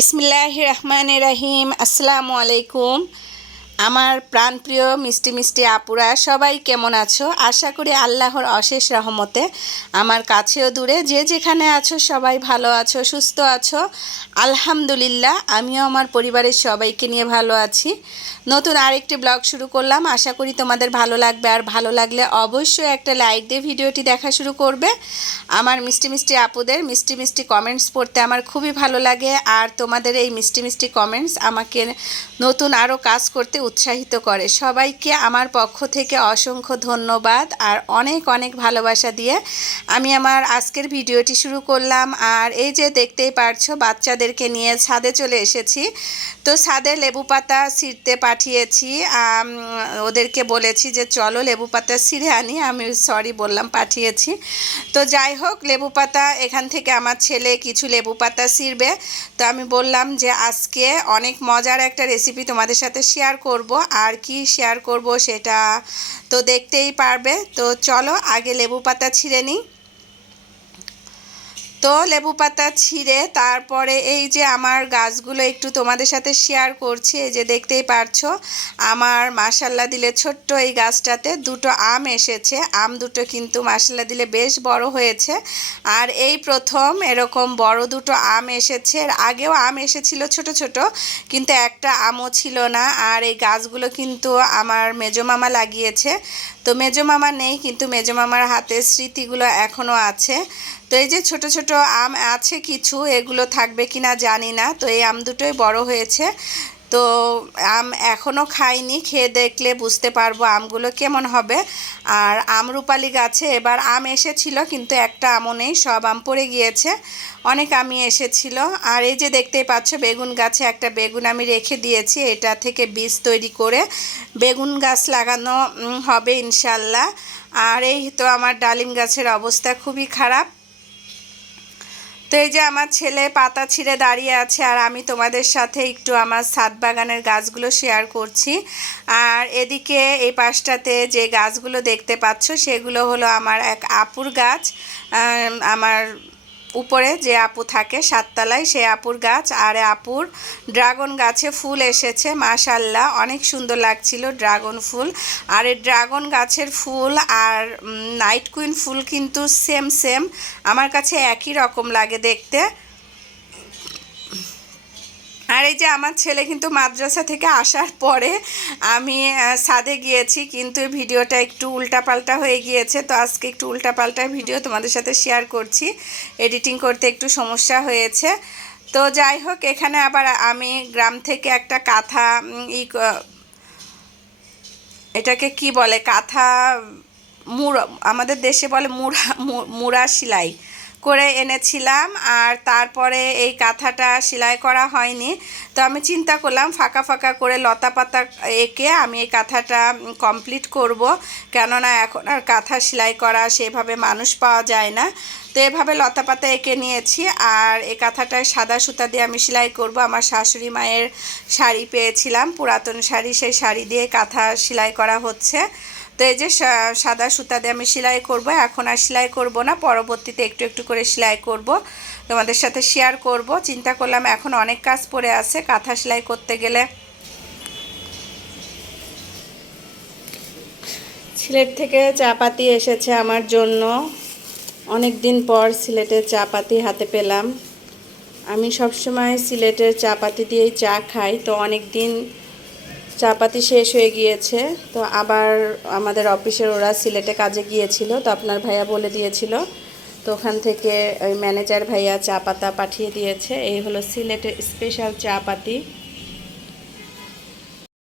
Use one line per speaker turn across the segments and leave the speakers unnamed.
বিসমিল্লাহ রহমান রাহিম আসসালামু আলাইকুম আমার প্রাণপ্রিয়, মিষ্টি মিষ্টি আপুরা, সবাই কেমন আছো? আশা করি আল্লাহর অশেষ রহমতে আমার কাছেও দূরে। যে যেখানে আছো, সবাই ভালো আছো, সুস্থ আছো। আলহামদুলিল্লাহ, আমিও আমার পরিবারের সবাইকে নিয়ে ভালো আছি। নতুন আরেকটি ব্লগ শুরু করলাম। আশা করি তোমাদের ভালো লাগবে। আর ভালো লাগলে অবশ্যই একটা লাইক দিয়ে ভিডিওটি দেখা শুরু করবে। আমার মিষ্টি মিষ্টি আপুদের মিষ্টি মিষ্টি কমেন্টস পড়তে আমার খুবই ভালো লাগে। আর তোমাদের এই মিষ্টি মিষ্টি কমেন্টস আমাকে নতুন আরও কাজ করতে উৎসাহিত করে। সবাইকে আমার পক্ষ থেকে অসংখ্য ধন্যবাদ আর অনেক অনেক ভালোবাসা দিয়ে আমি আমার আজকের ভিডিওটি শুরু করলাম। আর এই যে দেখতেই পারছ, বাচ্চাদেরকে নিয়ে ছাদে চলে এসেছি। তো ছাদে লেবু পাতা ছিঁড়তে পাঠিয়েছি। ওদেরকে বলেছি যে, চলো লেবু পাতা ছিঁড়ে আনি। আমি সরি বললাম, পাঠিয়েছি। তো যাই হোক, লেবু পাতা, এখান থেকে আমার ছেলে কিছু লেবু পাতা ছিঁড়বে। তো আমি বললাম যে, আজকে অনেক মজার একটা রেসিপি তোমাদের সাথে শেয়ার করব। আর কি শেয়ার করব সেটা তো দেখতেই পারবে। তো চলো, আগে লেবু পাতা ছিঁড়ে নিই। তো লেবু পাতা ছিঁড়ে তারপরে এই যে আমার গাছগুলো একটু তোমাদের সাথে শেয়ার করছি, এই যে দেখতেই পারছ, আমার মাসাল্লা দিলে ছোট্ট এই গাছটাতে দুটো আম এসেছে, আম দুটো কিন্তু মাসাল্লা দিলে বেশ বড় হয়েছে, আর এই প্রথম এরকম বড় দুটো আম এসেছে আগেও আম এসেছিল ছোট ছোট, কিন্তু একটা আমও ছিল না, আর এই গাছগুলো কিন্তু আমার মেজো মামা লাগিয়েছে, তো মেজো মামা নেই, কিন্তু মেজো মামার হাতের স্মৃতিগুলো এখনও আছে তো এই যে ছোট ছোট আম আছে কিছু, এগুলো থাকবে কি না জানি না, তো এই আম দুটোই বড় হয়েছে। তো আম এখনও খাইনি, খেয়ে দেখলে বুঝতে পারব আমগুলো কেমন হবে। আর আমরুপালি গাছে এবার আম এসেছিল, কিন্তু একটা আমও নেই, সব আম পড়ে গিয়েছে। অনেক আমি এসেছিল। আর এই যে দেখতেই পাচ্ছ, বেগুন গাছে একটা বেগুন আমি রেখে দিয়েছি, এটা থেকে বীজ তৈরি করে বেগুন গাছ লাগানো হবে ইনশাল্লাহ। আর এই তো আমার ডালিম গাছের অবস্থা খুবই খারাপ। তো এই যে আমার ছেলে পাতা ছিঁড়ে দাঁড়িয়ে আছে আর আমি তোমাদের সাথে একটু আমার ছাদ বাগানের গাছগুলো শেয়ার করছি। আর এদিকে এই পাশটাতে যে গাছগুলো দেখতে পাচ্ছ সেগুলো হলো আমার এক আপুর গাছ আমার উপরে যে আপু থাকে সাততলায় সে আপুর গাছ আর আপুর ড্রাগন গাছে ফুল এসেছে মাশাল্লাহ অনেক সুন্দর লাগছিল ড্রাগন ফুল। আর এই ড্রাগন গাছের ফুল আর নাইট কুইন ফুল কিন্তু সেম সেম। আমার কাছে একই রকম লাগে দেখতে। আর এই যে আমার ছেলে কিন্তু মাদ্রাসা থেকে আসার পরে আমি ছাদে গিয়েছি, কিন্তু ভিডিওটা একটু উল্টাপাল্টা হয়ে গিয়েছে। তো আজকে একটু উল্টাপাল্টা ভিডিও তোমাদের সাথে শেয়ার করছি। এডিটিং করতে একটু সমস্যা হয়েছে। তো যাই হোক, এখানে আবার আমি গ্রাম থেকে একটা কাঁথা ই এটাকে কি বলে? কাঁথা, মুড়া, আমাদের দেশে বলে মুড়া মুড়া সেলাই। করে এনেছিলাম আর তারপরে এই কাঁথাটা সেলাই করা হয়নি। তো আমি চিন্তা করলাম ফাঁকা ফাঁকা করে লতা পাতা এঁকে আমি এই কাঁথাটা কমপ্লিট করব, কেননা এখন আর কাঁথা সেলাই করা সেভাবে মানুষ পাওয়া যায় না। তো এভাবে লতা পাতা এঁকে নিয়েছি আর এই কাঁথাটায় সাদা সুতা দিয়ে আমি সেলাই করব। আমার শাশুড়ি মায়ের শাড়ি পেয়েছিলাম, পুরাতন শাড়ি, সেই শাড়ি দিয়ে কাঁথা সেলাই করা হচ্ছে। তো এই যে সাদা সুতা দিয়ে আমি সেলাই করব, এখন আর সেলাই করব না, পরবর্তীতে একটু একটু করে সেলাই করব, তোমাদের সাথে শেয়ার করব, চিন্তা করলাম এখন অনেক কাজ পড়ে আছে, কাঁথা সেলাই করতে গেলে। সিলেট থেকে চাপাতি এসেছে আমার জন্য অনেক দিন পর সিলেটের চাপাতি হাতে পেলাম। আমি সবসময় সিলেটের চাপাতি দিয়েই চা খাই, তো অনেক দিন চাপাতি শেষ হয়ে গিয়েছে, তো আবার আমাদের অফিসের ওরা সিলেটে কাজে গিয়েছিল, তো আপনার ভাইয়া বলে দিয়েছিল। তো ওখান থেকে ওই ম্যানেজার ভাইয়া চা পাতা পাঠিয়ে দিয়েছে, এই হলো সিলেটের স্পেশাল চা পাতি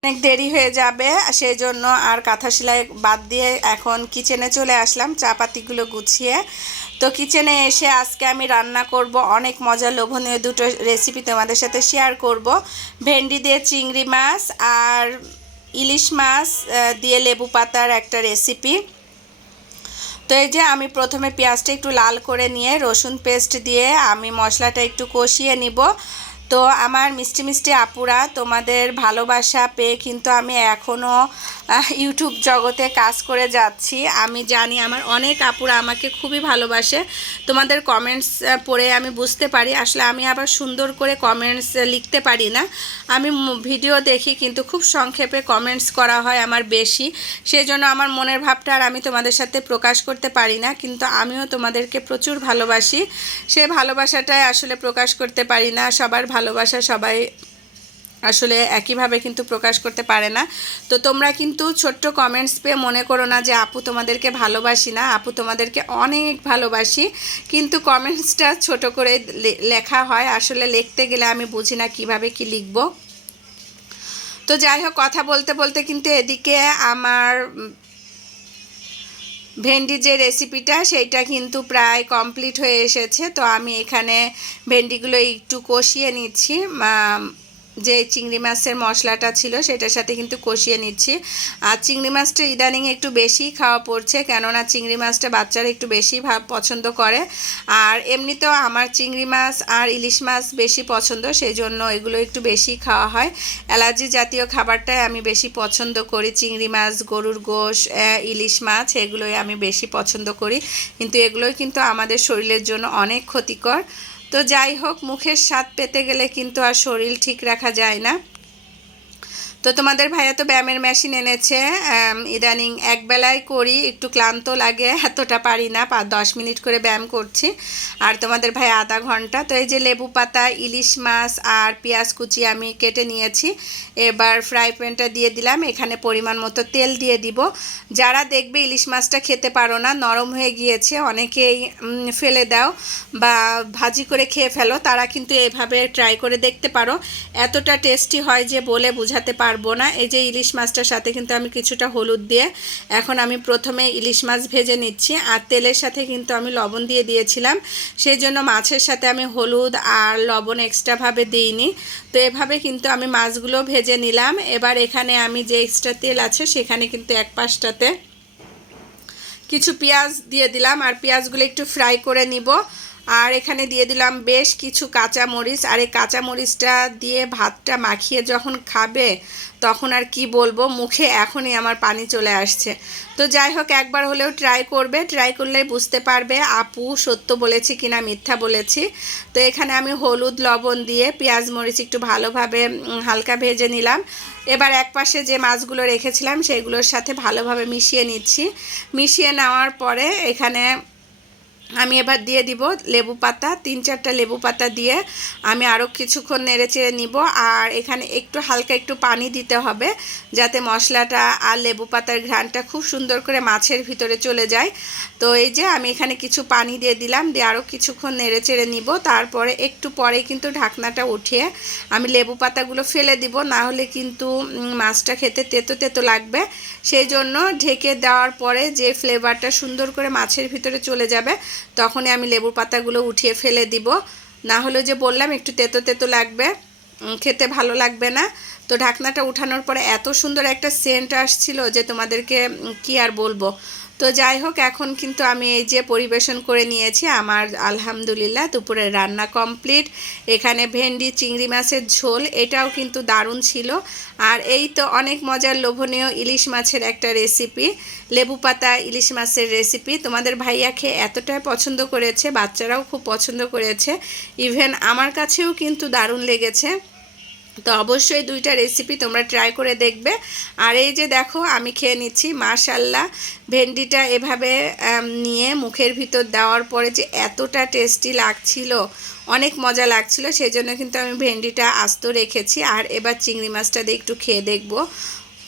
অনেক দেরি হয়ে যাবে সেই জন্য আর কাঁথা সেলাই বাদ দিয়ে এখন কিচেনে চলে আসলাম চা পাতিগুলো গুছিয়ে। তো কিচেনে এসে আজকে আমি রান্না করব অনেক মজার লোভনীয় দুটো রেসিপি তোমাদের সাথে শেয়ার করব। ভেন্ডি দিয়ে চিংড়ি মাছ আর ইলিশ মাছ দিয়ে লেবু পাতার একটা রেসিপি তো এই যে আমি প্রথমে পেঁয়াজটা একটু লাল করে নিয়ে রসুন পেস্ট দিয়ে আমি মশলাটা একটু কষিয়ে নিব। তো আমার মিষ্টি মিষ্টি আপুরা, তোমাদের ভালোবাসা পেয়ে কিন্তু আমি এখনও ইউটিউব জগতে কাজ করে যাচ্ছি। আমি জানি আমার অনেক আপুরা আমাকে খুবই ভালোবাসে। তোমাদের কমেন্টস পড়ে আমি বুঝতে পারি। আসলে আমি আবার সুন্দর করে কমেন্টস লিখতে পারি না। আমি ভিডিও দেখি কিন্তু খুব সংক্ষেপে কমেন্টস করা হয় আমার বেশি। সেই জন্য আমার মনের ভাবটা আর আমি তোমাদের সাথে প্রকাশ করতে পারি না। কিন্তু আমিও তোমাদেরকে প্রচুর ভালোবাসি। সে ভালোবাসাটাই আসলে প্রকাশ করতে পারি না। সবার ভালোবাসা সবাই আসলে একইভাবে কিন্তু প্রকাশ করতে পারে না। তো তোমরা কিন্তু ছোট্ট কমেন্টস পেয়ে মনে করো না যে, আপু, তোমাদেরকে ভালোবাসি না। আপু, তোমাদেরকে অনেক ভালোবাসি। কিন্তু কমেন্টসটা ছোট করে লেখা হয়। আসলে লিখতে গেলে আমি বুঝি না কীভাবে কি লিখব। তো যাই হোক, কথা বলতে বলতে কিন্তু এদিকে আমার ভেন্ডি যে রেসিপিটা সেইটা কিন্তু প্রায় কমপ্লিট হয়ে এসেছে। তো আমি এখানে ভেন্ডিগুলো একটু কষিয়ে নিচ্ছি। যে চিংড়ি মাছের মশলাটা ছিল সেটার সাথে কিন্তু কষিয়ে নিচ্ছি। আর চিংড়ি মাছটা ইদানিং একটু বেশি খাওয়া পড়ছে, কেননা চিংড়ি মাছটা বাচ্চারা একটু বেশি পছন্দ করে। আর এমনিতেও আমার চিংড়ি মাছ আর ইলিশ মাছ বেশি পছন্দ সেই জন্য এগুলো একটু বেশি খাওয়া হয়। অ্যালার্জি জাতীয় খাবারটাই আমি বেশি পছন্দ করি। চিংড়ি মাছ, গরুর গোশ ইলিশ মাছ, এগুলোই আমি বেশি পছন্দ করি। কিন্তু এগুলোই কিন্তু আমাদের শরীরের জন্য অনেক ক্ষতিকর। তো যাই হোক মুখের স্বাদ পেতে গেলে কিন্তু আর শরীর ঠিক রাখা যায় না। তো তোমাদের ভাইয়া তো ব্যায়ামের মেশিন এনেছে ইদানিং একবেলায় করি, একটু ক্লান্ত লাগে, এতটা পারি না দশ মিনিট করে ব্যায়াম করছি। আর তোমাদের ভাই আধা ঘণ্টা। তো এই যে লেবু পাতা, ইলিশ মাছ আর পেঁয়াজ কুচি আমি কেটে নিয়েছি। এবার ফ্রাই প্যানটা দিয়ে দিলাম, এখানে পরিমাণ মতো তেল দিয়ে দিব। যারা দেখবে ইলিশ মাছটা খেতে পারো না, নরম হয়ে গিয়েছে, অনেকেই ফেলে দাও বা ভাজি করে খেয়ে ফেলো, তারা কিন্তু এভাবে ট্রাই করে দেখতে পারো। এতটা টেস্টি হয় যে বলে বোঝাতে পারো পারব না। এই যে ইলিশ মাছটার সাথে কিন্তু আমি কিছুটা হলুদ দিয়ে এখন আমি প্রথমে ইলিশ মাছ ভেজে নিচ্ছি আর তেলের সাথে কিন্তু আমি লবণ দিয়ে দিয়েছিলাম। সেই জন্য মাছের সাথে আমি হলুদ আর লবণ এক্সট্রাভাবে দিইনি। তো এভাবে কিন্তু আমি মাছগুলো ভেজে নিলাম। এবার এখানে আমি যে এক্সট্রা তেল আছে সেখানে কিন্তু এক পাশটাতে কিছু পেঁয়াজ দিয়ে দিলাম। আর পেঁয়াজগুলো একটু ফ্রাই করে নিব। আর এখানে দিয়ে দিলাম বেশ কিছু কাঁচা মরিচ আর এই কাঁচা মরিচটা দিয়ে ভাতটা মাখিয়ে যখন খাবে, তখন আর কি বলব, মুখে এখনই আমার পানি চলে আসছে। তো যাই হোক, একবার হলেও ট্রাই করবে। ট্রাই করলে বুঝতে পারবে আপু সত্য বলেছি কিনা, মিথ্যা বলেছি। তো এখানে আমি হলুদ লবণ দিয়ে পেঁয়াজ মরিচ একটু ভালোভাবে হালকা ভেজে নিলাম। এবার এক পাশে যে মাছগুলো রেখেছিলাম, সেগুলোর সাথে ভালোভাবে মিশিয়ে নিচ্ছি। মিশিয়ে নেওয়ার পরে এখানে আমি এবার দিয়ে দিব লেবু পাতা, তিন চারটা লেবু পাতা দিয়ে আমি আরও কিছুক্ষণ নেড়ে চেড়ে নিব। আর এখানে একটু হালকা একটু পানি দিতে হবে যাতে মশলাটা আর লেবু পাতার ঘ্রাণটা খুব সুন্দর করে মাছের ভিতরে চলে যায়। তো এই যে আমি এখানে কিছু পানি দিয়ে দিলাম, দিয়ে আরও কিছুক্ষণ নেড়ে চেড়ে নিব। তারপরে একটু পরে কিন্তু ঢাকনাটা উঠিয়ে আমি লেবু পাতাগুলো ফেলে দিব, না হলে কিন্তু মাছটা খেতে তেতো তেতো লাগবে। সেই জন্য ঢেকে দেওয়ার পরে যে ফ্লেভারটা সুন্দর করে মাছের ভিতরে চলে যাবে তখনই আমি লেবুর পাতাগুলো উঠিয়ে ফেলে দিব। না হলে যে বললাম, একটু তেতো তেতো লাগবে খেতে ভালো লাগবে না। তো ঢাকনাটা উঠানোর পরে এত সুন্দর একটা সেন্ট আসছিল যে তোমাদেরকে কি আর বলব? তো যাই হোক, এখন কিন্তু আমি এই যে পরিবেশন করে নিয়েছি, আমার আলহামদুলিল্লাহ দুপুরের রান্না কমপ্লিট এখানে ভেন্ডি, চিংড়ি মাছের ঝোল, এটাও কিন্তু দারুণ ছিল। আর এই তো অনেক মজার লোভনীয় ইলিশ মাছের একটা রেসিপি লেবু পাতা ইলিশ মাছের রেসিপি তোমাদের ভাইয়া খেয়ে এতটাই পছন্দ করেছে, বাচ্চারাও খুব পছন্দ করেছে। ইভেন আমার কাছেও কিন্তু দারুণ লেগেছে। তো অবশ্যই দুইটা রেসিপি তোমরা ট্রাই করে দেখবে। আর এই যে দেখো, আমি খেয়ে নিচ্ছি মাশাল্লাহ ভেন্ডিটা এভাবে নিয়ে মুখের ভিতর দেওয়ার পরে যে এতটা টেস্টি লাগছিল, অনেক মজা লাগছিল, সেই জন্য কিন্তু আমি ভেন্ডিটা আস্ত রেখেছি। আর এবার চিংড়ি মাছটা দিয়ে একটু খেয়ে দেখব।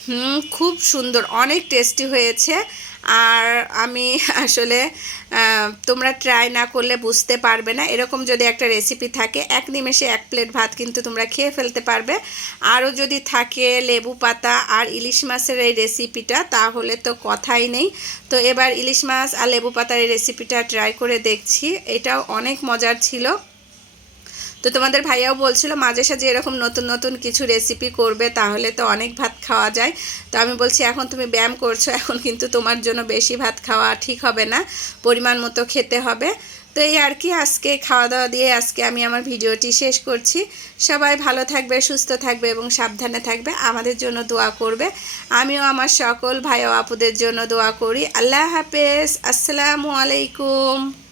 হুম, খুব সুন্দর, অনেক টেস্টি হয়েছে। আর আমি আসলে তোমরা ট্রাই না করলে বুঝতে পারবে না। এরকম যদি একটা রেসিপি থাকে, এক নিমেষে এক প্লেট ভাত কিন্তু তোমরা খেয়ে ফেলতে পারবে। আরও যদি থাকে লেবু পাতা আর ইলিশ মাছের এই রেসিপিটা তাহলে তো কথাই নেই। তো এবার ইলিশ মাছ আর লেবু পাতার এই রেসিপিটা ট্রাই করে দেখছি। এটাও অনেক মজার ছিল। তো তোমাদের ভাইয়াও বলছিল, মাঝে সাঝে এরকম নতুন নতুন কিছু রেসিপি করবে, তাহলে তো অনেক ভাত খাওয়া যায়। তো আমি বলছি, এখন তুমি ব্যায়াম করছ, এখন কিন্তু তোমার জন্য বেশি ভাত খাওয়া ঠিক হবে না, পরিমাণ মতো খেতে হবে। তো এই আর কি, আজকে খাওয়া দাওয়া দিয়ে আজকে আমি আমার ভিডিওটি শেষ করছি। সবাই ভালো থাকবে, সুস্থ থাকবে এবং সাবধানে থাকবে, আমাদের জন্য দোয়া করবে। আমিও আমার সকল ভাই ও আপুদের জন্য দোয়া করি। আল্লাহ হাফেজ, আসসালামু আলাইকুম।